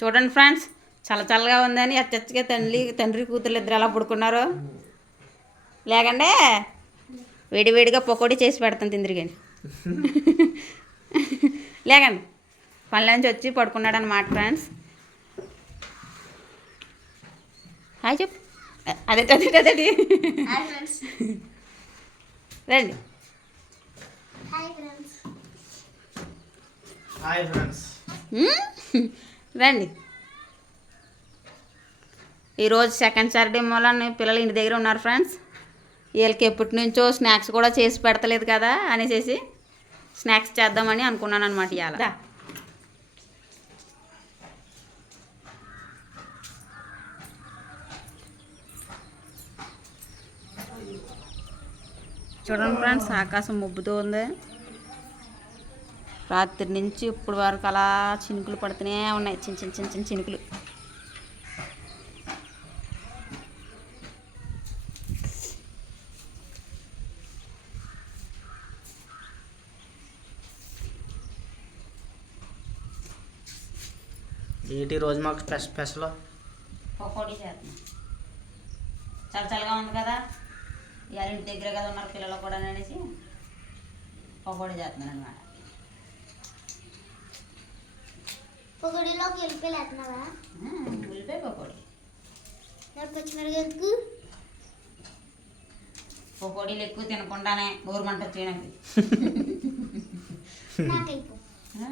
చూడండి ఫ్రెండ్స్ చల్ల చల్లగా ఉందని అచ్చచ్చగా తండ్రి తండ్రి కూతురు ఇద్దరు ఎలా పడుకున్నారు. లేకంటే వేడివేడిగా పకోడీ చేసి పెడతాను తిందిరిగాని లేకండి పనుల నుంచి వచ్చి పడుకున్నాడు అనమాట ఫ్రెండ్స్. హాయ్ చెప్పు. అదే అదే అదే రండి. Hi friends. Hi friends. మ్మ్? రండి. ఈరోజు సెకండ్ సాటర్డే మూలన పిల్లలు ఇంటి దగ్గర ఉన్నారు ఫ్రెండ్స్ వీళ్ళకి ఎప్పటి నుంచో స్నాక్స్ కూడా చేసి పెడతలేదు కదా అనేసి స్నాక్స్ చేద్దామని అనుకున్నాను అనమాట ఇవాళ చూడండి ఫ్రెండ్స్ ఆకాశం మబ్బుతో ఉంది. రాత్రి నుంచి ఇప్పుడు వరకు అలా చినుకులు పడుతూనే ఉన్నాయి. చిన్న చిన్న చిన్న చిన్న చినుకులు. ఏంటి రోజు మాకు స్పెషల్ స్పెషల్? పకోడీ చేస్తున్నాం. చాలా చల్లగా ఉంది కదా. ఇవాళ ఇంటి దగ్గర కదా ఉన్నారు పిల్లలు కూడా అనేసి పకోడీ చేస్తున్నాను అనమాట పొగడిలోకి వెళ్ళిపోయి వేస్తున్నావా? ఉల్లిపాయ పకోడీ. నాకు పచ్చిమిరపకాయ ఎందుకు పకోడీలు ఎక్కువ తినకుండానే గోరుమంట వచ్చాయి నాకు. నాకు అయిపో ఆ,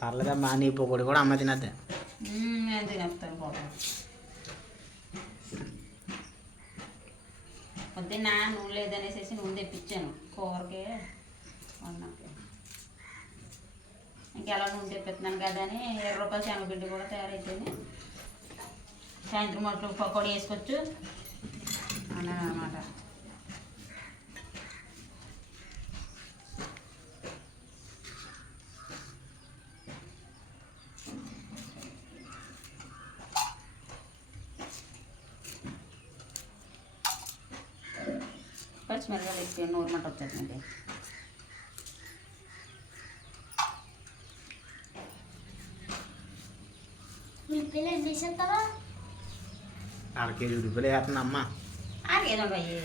పర్లేదమ్మా నీ పొగడి కూడా అమ్మ తినద్దే. నేను తినేస్తాను పకోడీ. పొద్దున్న నూనె లేదనేసి నూనె తెప్పించాను. కూరకి వండకి ఇంకెలా నూనె తెప్పిస్తున్నాను కదా అని ఇరవై రూపాయలు శనగపిండి కూడా తయారైపోయింది. సాయంత్రం అట్లు పకోడీ వేసుకోవచ్చు అన్నాను అనమాట పచ్చిమిరకాయలు నూరు మంట వచ్చేస్తుంది కేజీ రూపాయలు వేస్తుంది అమ్మ. ఆగేదో అయ్యి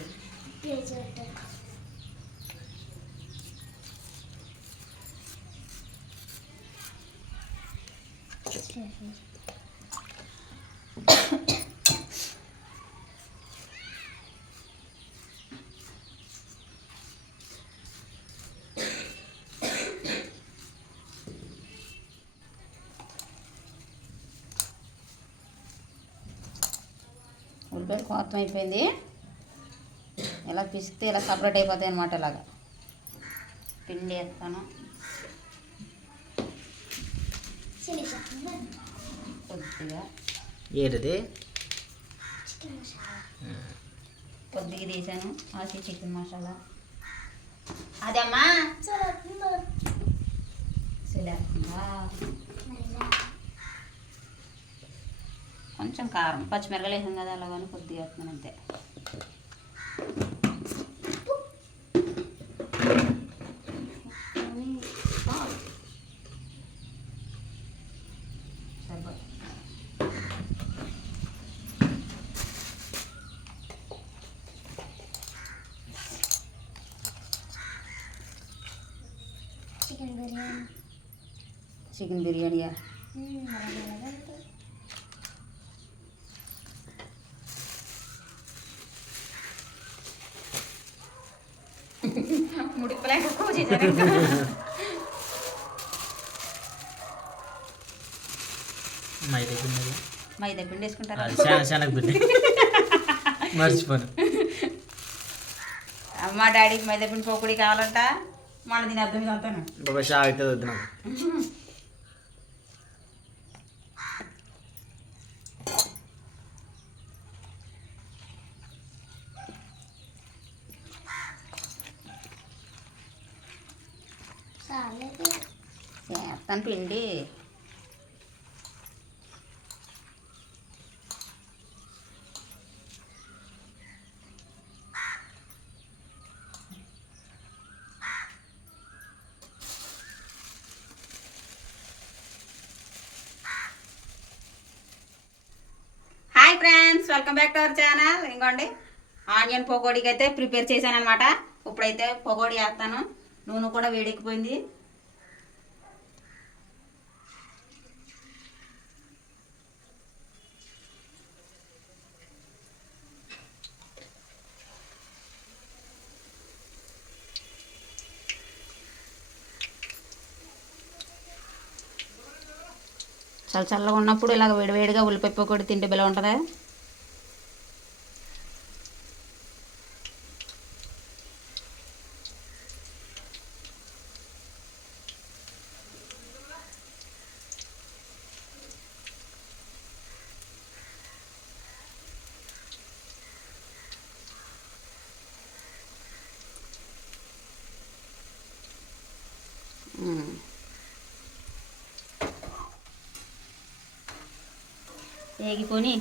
ఉల్లిపాయలు కోతం అయిపోయింది. ఇలా పిసితే ఇలా సపరేట్ అయిపోతాయి అనమాట ఇలాగా. పిండి వేస్తాను. కొద్దిగా. మసాలా కొద్దిగా తీసాను. ఆసి చికెన్ మసాలా అదమ్మా. చాలా కొంచెం కారం పచ్చిమిరకాయలు వేసాం కదా అలాగని కొద్దిగా వేస్తున్నాను అంతే. చికెన్ బిర్యానీ. చికెన్ బిర్యానీయా? చేశాను మైదా పిండి మైదా పిండి వేసుకుంటారా శనగ పిండి మర్చిపోను. అమ్మ డాడీకి మైదా పిండి పకోడీ కావాలంట. మన దీని అర్థం బాబా షా వద్దు చేస్తాను పిండి. Hi friends welcome back to our channel. ఇంకోండి ఆనియన్ పకోడీకి అయితే ప్రిపేర్ చేశాను అనమాట ఇప్పుడైతే పకోడీ వేస్తాను నూనె కూడా వేడెక్కిపోయింది. చల్ల చల్లగా ఉన్నప్పుడు ఇలాగ వేడివేడిగా ఉల్లిపాయ కూడా తింటే బిల ఉంటుందా మ్మ్. వేగిపోని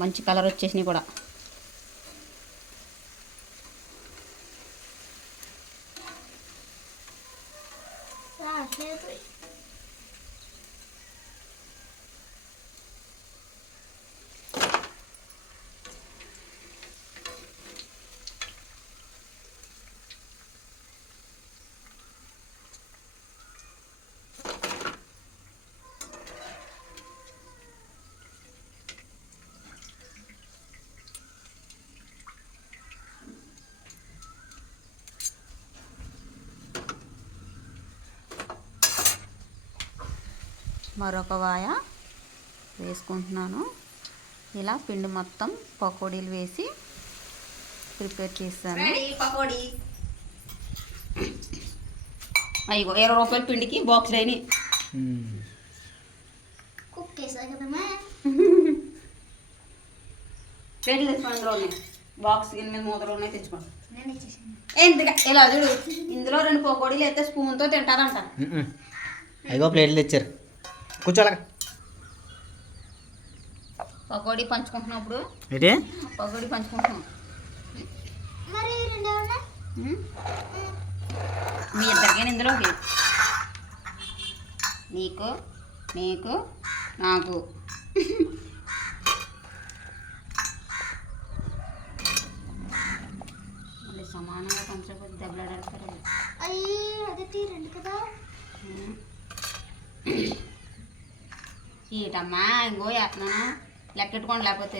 మంచి కలర్ వచ్చేసినాయి కూడా. మరొక వాయ వేసుకుంటున్నాను. ఇలా పిండి మొత్తం పకోడీలు వేసి ప్రిపేర్ చేస్తాను పకోడీ. అయ్యో ఇరవై రూపాయల పిండికి బాక్స్ అయినాయి. తెచ్చుకోండి ఉన్నాయి బాక్స్ ఎనిమిది మూతలు ఉన్నాయి తెచ్చుకోండి ఎందుకు? ఇలా చూడు. ఇందులో రెండు పకోడీలు అయితే స్పూన్తో తింటారంట. అదిగో ప్లేట్లు తెచ్చారు. కూర్చోలాగా పకోడీ పంచుకుంటున్నప్పుడు ఏంటి? పకోడీ పంచుకుంటున్నాం. మీ ఇద్దరికైనా ఇందులోకి నీకు నీకు నాకు. సమానంగా పంచకపోతే దెబ్బలాడతారు అయ్యి అదే రెండు కదా? ఈటమ్మా ఇంకో వేస్తున్నాను లెక్కెట్టుకోండి లేకపోతే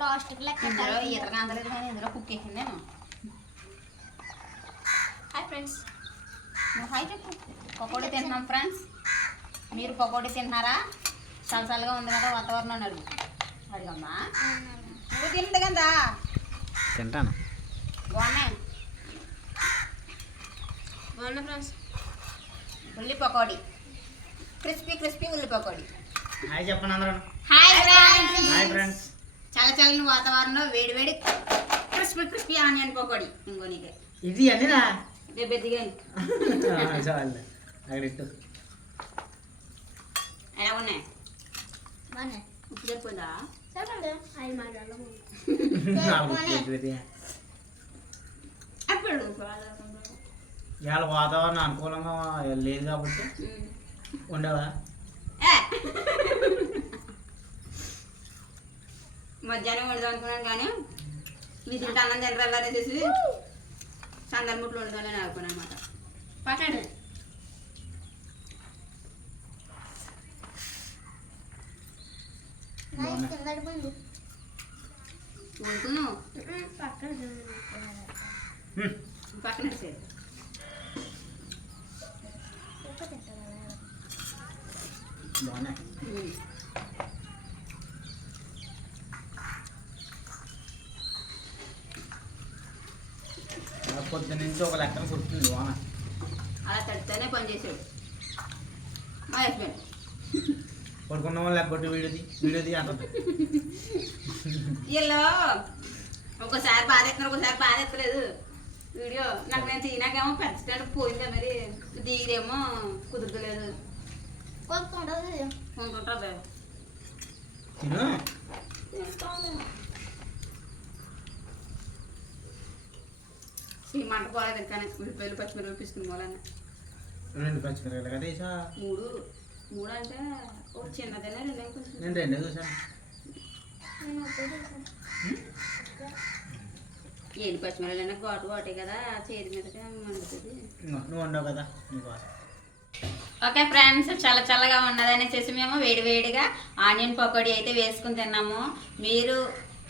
లాస్ట్కి లెక్క ఇందులో ఈతగా అందలేదు కానీ ఇందులో కుక్ వేసింది నేను. Hi friends. నువ్వు హాయ్ చెప్పు. పకోడీ తింటున్నాం ఫ్రెండ్స్. మీరు పకోడీ తింటున్నారా చల్లచల్లగా ఉంది కదా వాతావరణం అని అడుగు. అడిగమ్మా. నువ్వు తింటుంది కదా. తింటాను. బాగున్నాయి? బాగున్నా ఫ్రెండ్స్. ఉల్లి పకోడీ క్రిస్పీ క్రిస్పీ ఉల్లి పకోడీ హాయ్ చెప్పండి అందరూ. Hi friends. Hi friends. చల్ల చల్లని వాతావరణంలో వేడి వేడి క్రిస్పీ క్రిస్పీ ఆనియన్ పకోడీ. ఇంకో నీకే. ఇది అన్నీరా రేపు దిగాను చాలు. అక్కడ ఇట్టు. ఎలా ఉన్నాయి? బాగున్నాయి. ఉప్పు అవి. అప్పుడు ఇవాళ వాతావరణం అనుకూలంగా లేదు కాబట్టి ఉండవా. మధ్యాహ్నం వండుదాం అనుకున్నాను కానీ మీ తింటే అన్నం తింటారా అనేసి సందర్ ముట్లు వండుదామని అనుకున్నాను అనమాట పట్టండి. బాగున్నాయి. కిందడి ముందు వండుకును పక్కన. పక్కన వేసేయ్. ఉప్పు తింటారా బాగున్నాయి. పొద్దు నుంచి ఒక లెక్కన కుడుతుంది వాన అలా తడితేనే పని చేసాడు మా హస్బెండ్ పడుకున్న వాళ్ళు లేకపోతే వీడియోది వీడియోది అంటుంది వీళ్ళు ఒకసారి బాధ ఒకసారి బాధ ఎత్తలేదు వీడియో నాకు నేను తినాకేమో స్టాండ్ పోయిందా మరి దిగిరేమో కుదరలేదు తిను ఈ మంట పోలేదు కానీ ఉల్లిపాయలు పచ్చిమిరపకాయలు పిసుకుని మూలన్న రెండు కదా మూడు మూడు అంటే ఒక చిన్నదేనా రెండే కొంచెం నేను రెండే చూసాను. ఏడు పచ్చిమిరపకాయలైనా ఘాటు ఘాటే కదా చేతి మీదకి మండుతుంది నువ్వు ఉండవు కదా నీకోసం ఓకే ఫ్రెండ్స్ చాలా చల్లగా ఉన్నదనేసి మేము వేడి వేడిగా ఆనియన్ పకోడీ అయితే వేసుకుని తిన్నాము. మీరు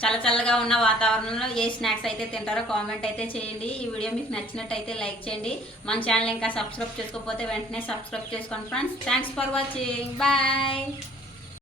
చల్ల చల్లగా ఉన్న వాతావరణంలో ఏ స్నాక్స్ అయితే తింటారో కామెంట్ అయితే చేయండి. ఈ వీడియో మీకు నచ్చినట్టయితే లైక్ చేయండి. మన ఛానల్ ఇంకా సబ్స్క్రైబ్ చేసుకోకపోతే వెంటనే సబ్స్క్రైబ్ చేసుకోండి friends. Thanks for watching. Bye.